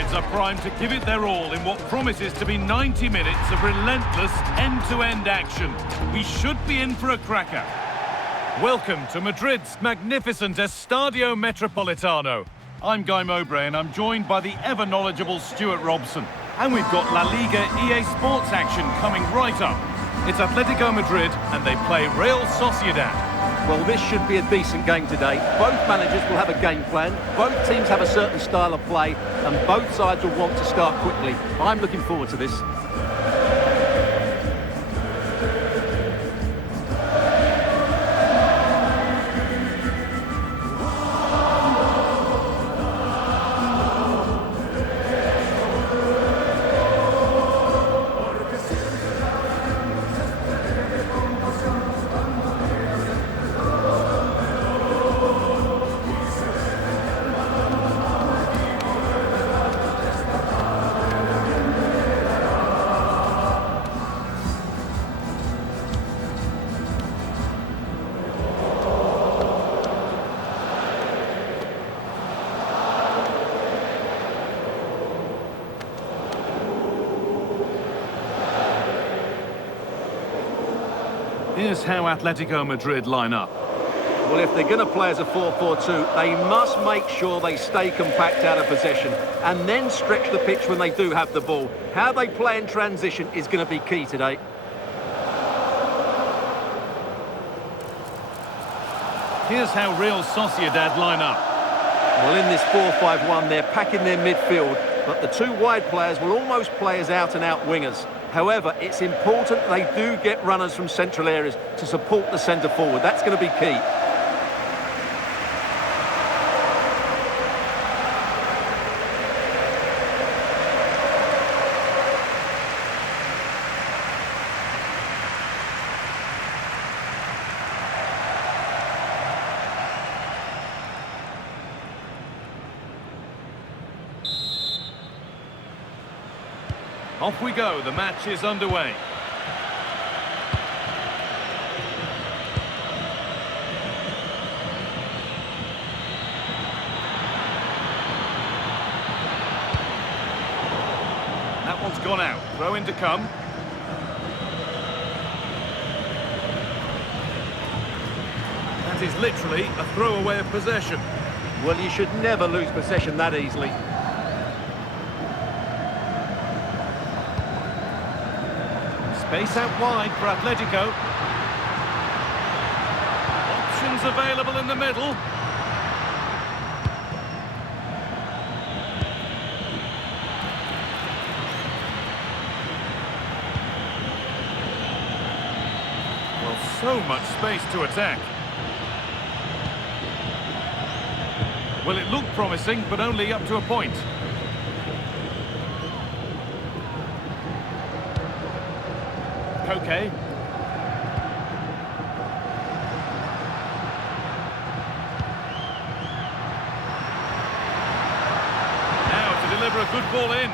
sides are primed to give it their all in what promises to be 90 minutes of relentless end-to-end action. We should be in for a cracker. Welcome to Madrid's magnificent Estadio Metropolitano. I'm Guy Mowbray and I'm joined by the ever-knowledgeable Stuart Robson. And we've got Laliga EA Sports action coming right up. It's Atletico Madrid and they play Real Sociedad. Well, this should be a decent game today. Both managers will have a game plan, both teams have a certain style of play, and both sides will want to start quickly. I'm looking forward to this. Here's how Atletico Madrid line up. Well, if they're going to play as a 4-4-2, they must make sure they stay compact out of possession and then stretch the pitch when they do have the ball. How they play in transition is going to be key today. Here's how Real Sociedad line up. Well, in this 4-5-1, they're packing their midfield, but the two wide players will almost play as out-and-out wingers. However, it's important they do get runners from central areas to support the centre forward. That's going to be key. Off we go, the match is underway. That one's gone out, throw in to come. That is literally a throwaway of possession. Well, you should never lose possession that easily. Space out wide for Atletico. Options available in the middle. Well, so much space to attack. Well, it looked promising, but only up to a point. Okay. Now to deliver a good ball in.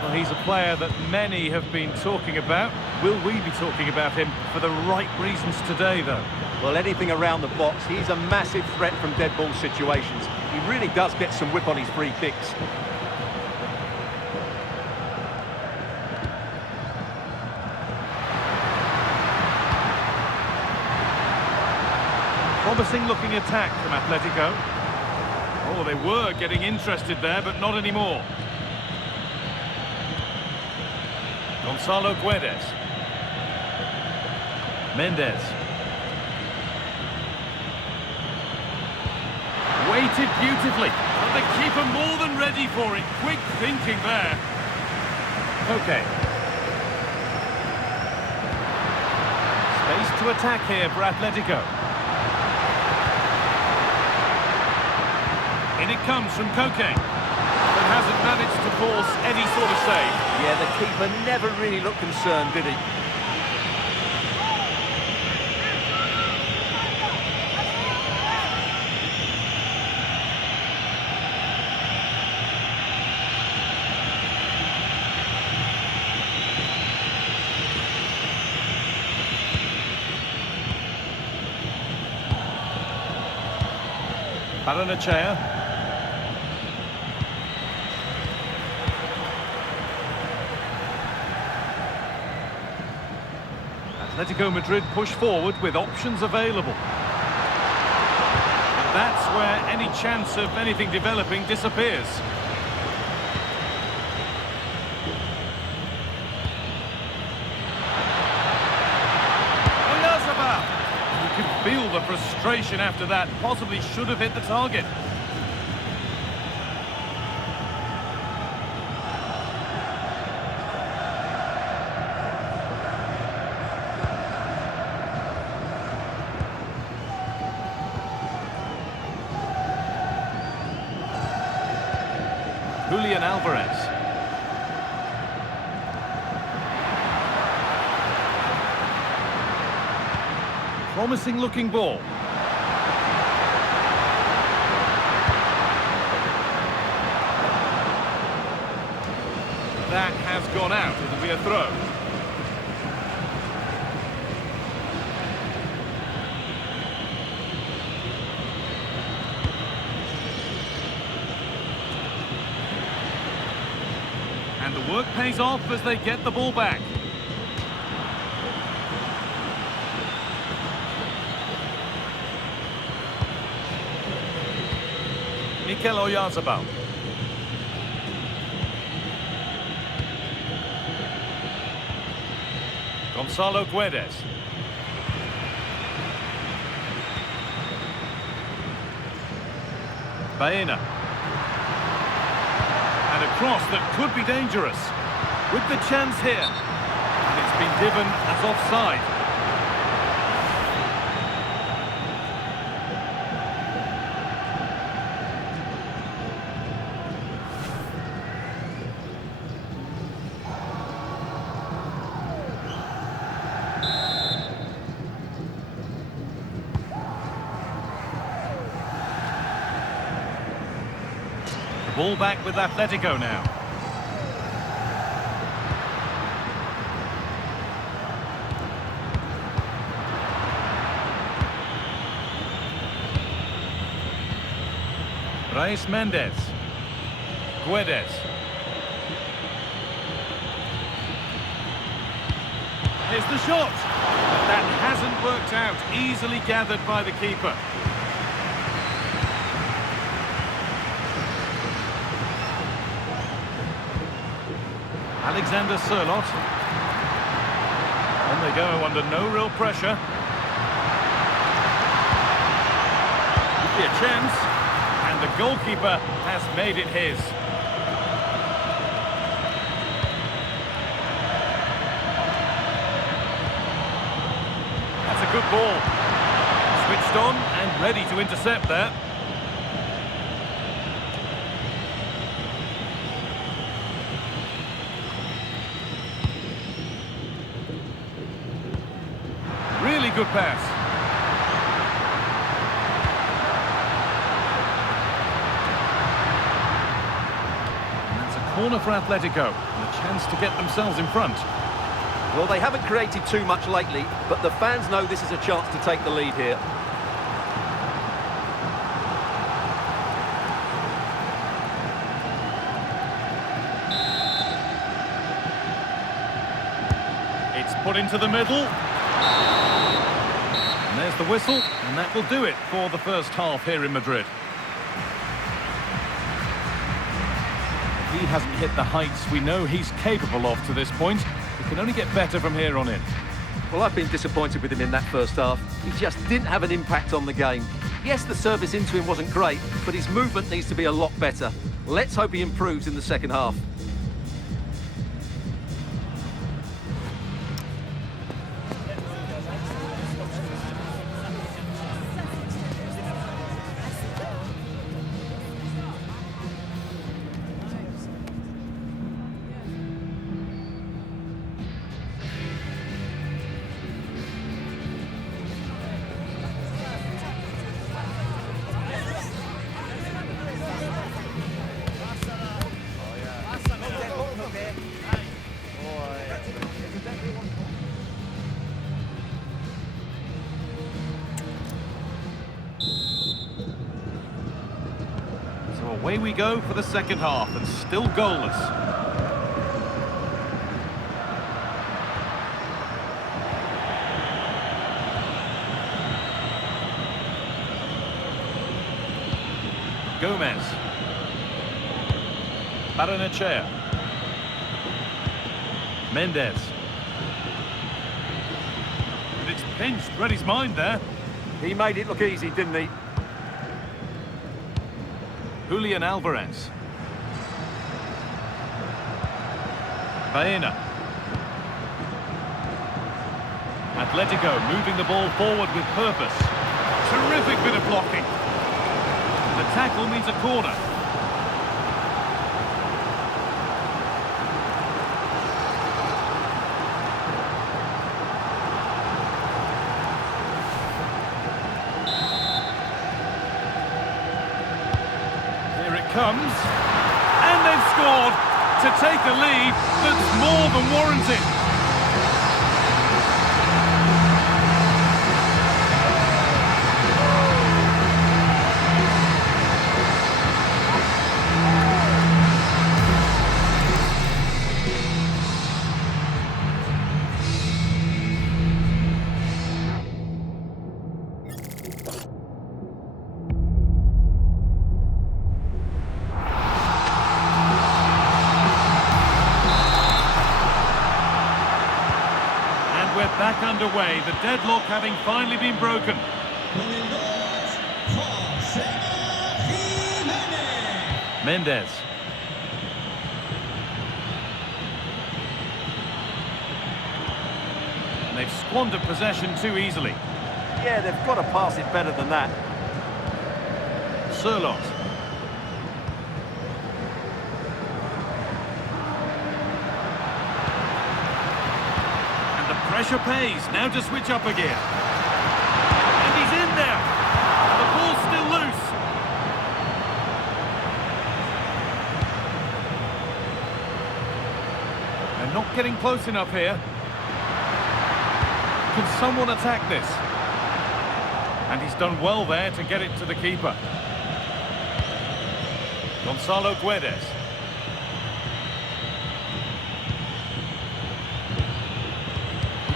Well, he's a player that many have been talking about. Will we be talking about him for the right reasons today, though? Well, anything around the box, he's a massive threat from dead ball situations. He really does get some whip on his free kicks. Promising looking attack from Atletico. Oh, they were getting interested there, but not anymore. Gonzalo Guedes. Mendes. Waited beautifully. And the keeper more than ready for it. Quick thinking there. Okay. Space to attack here for Atletico. In it comes from Koke. But hasn't managed to force any sort of save. Yeah, the keeper never really looked concerned, did he? Paranachea. Atletico Madrid push forward with options available. And that's where any chance of anything developing disappears. You can feel the frustration after that. Possibly should have hit the target. Julian Alvarez. Promising looking ball. That has gone out. It'll be a throw. And the work pays off as they get the ball back. Mikel Oyarzabal. Gonzalo Guedes. Baena. And a cross that could be dangerous. With the chance here. And it's been given as offside. Ball back with Atletico now. Brais Mendes. Guedes. Here's the shot. That hasn't worked out. Easily gathered by the keeper. Alexander Sørloth. On they go under no real pressure. Could be a chance. And the goalkeeper has made it his. That's a good ball. Switched on and ready to intercept there. Really good pass. And that's a corner for Atletico. And a chance to get themselves in front. Well, they haven't created too much lately, but the fans know this is a chance to take the lead here. It's put into the middle. And there's the whistle, and that will do it for the first half here in Madrid. He hasn't hit the heights we know he's capable of to this point. He can only get better from here on in. Well, I've been disappointed with him in that first half. He just didn't have an impact on the game. Yes, the service into him wasn't great, but his movement needs to be a lot better. Let's hope he improves in the second half. Away we go for the second half, and still goalless. Gomez. Baranechea. Mendes. But it's pinched, read his mind there. He made it look easy, didn't he? Julian Alvarez. Baena. Atletico moving the ball forward with purpose. Terrific bit of blocking. The tackle means a corner. Here it comes. And they've scored to take a lead that's more than warranted. We're back underway, the deadlock having finally been broken. Mendes. And they've squandered possession too easily. Yeah, they've got to pass it better than that. Surlot. Pressure pays, now to switch up a gear. And he's in there. The ball's still loose. They're not getting close enough here. Can someone attack this? And he's done well there to get it to the keeper. Gonzalo Guedes.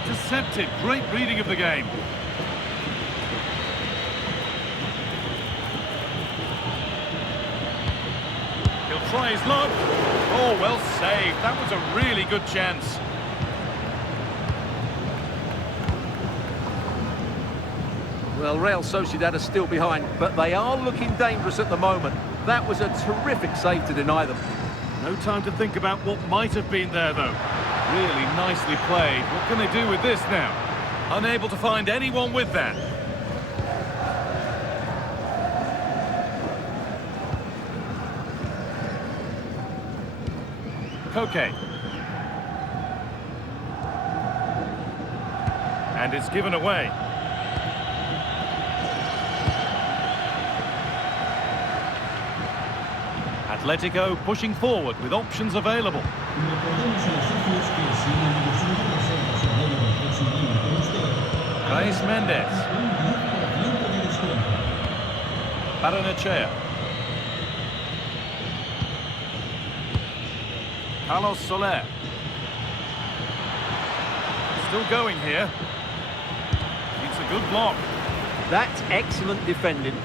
Intercepted, great reading of the game. He'll try his luck. Oh, well saved. That was a really good chance. Well, Real Sociedad are still behind, but they are looking dangerous at the moment. That was a terrific save to deny them. No time to think about what might have been there, though. Really nicely played. What can they do with this now? Unable to find anyone with that. Koke. And it's given away. Atletico pushing forward with options available. Mendes. Baranechea. Carlos Soler. Still going here. It's a good block. That's excellent defending.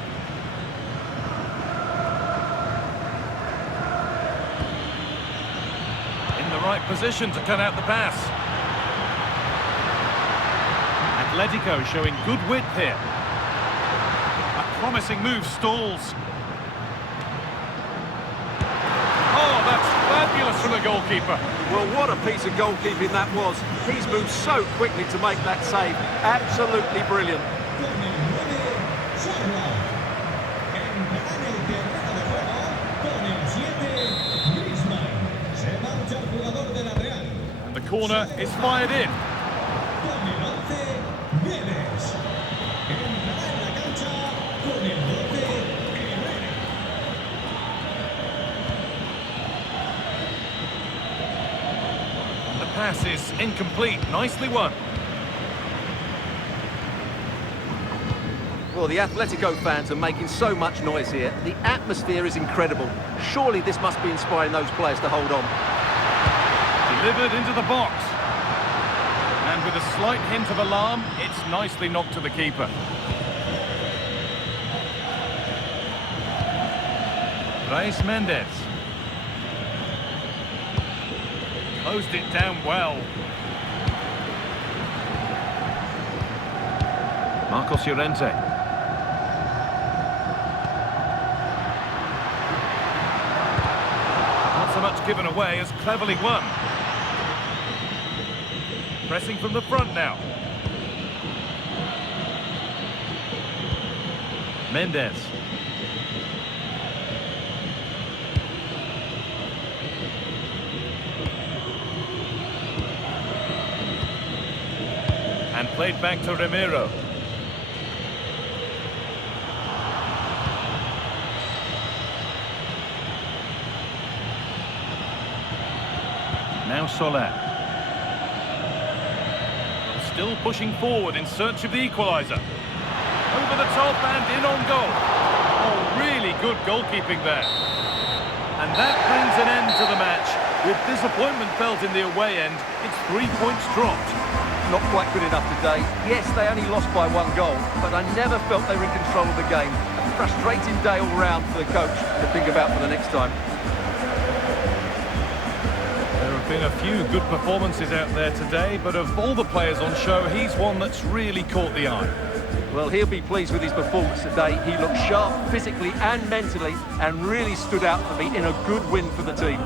In the right position to cut out the pass. Atletico showing good width here. A promising move stalls. Oh, that's fabulous from the goalkeeper. Well, what a piece of goalkeeping that was. He's moved so quickly to make that save. Absolutely brilliant. And the corner is fired in. Pass is incomplete. Nicely won. Well, the Atletico fans are making so much noise here. The atmosphere is incredible. Surely this must be inspiring those players to hold on. Delivered into the box. And with a slight hint of alarm, it's nicely knocked to the keeper. Brais Mendes. Closed it down well. Marcos Llorente. Not so much given away as cleverly won. Pressing from the front now. Mendes. And played back to Ramiro. Now Soler. Still pushing forward in search of the equaliser. Over the top and in on goal. Oh, really good goalkeeping there. And that brings an end to the match. With disappointment felt in the away end, it's 3 points dropped. Not quite good enough today. Yes, they only lost by 1 goal, but I never felt they were in control of the game. A frustrating day all round for the coach to think about for the next time. There have been a few good performances out there today, but of all the players on show, he's one that's really caught the eye. Well, he'll be pleased with his performance today. He looked sharp physically and mentally and really stood out for me in a good win for the team.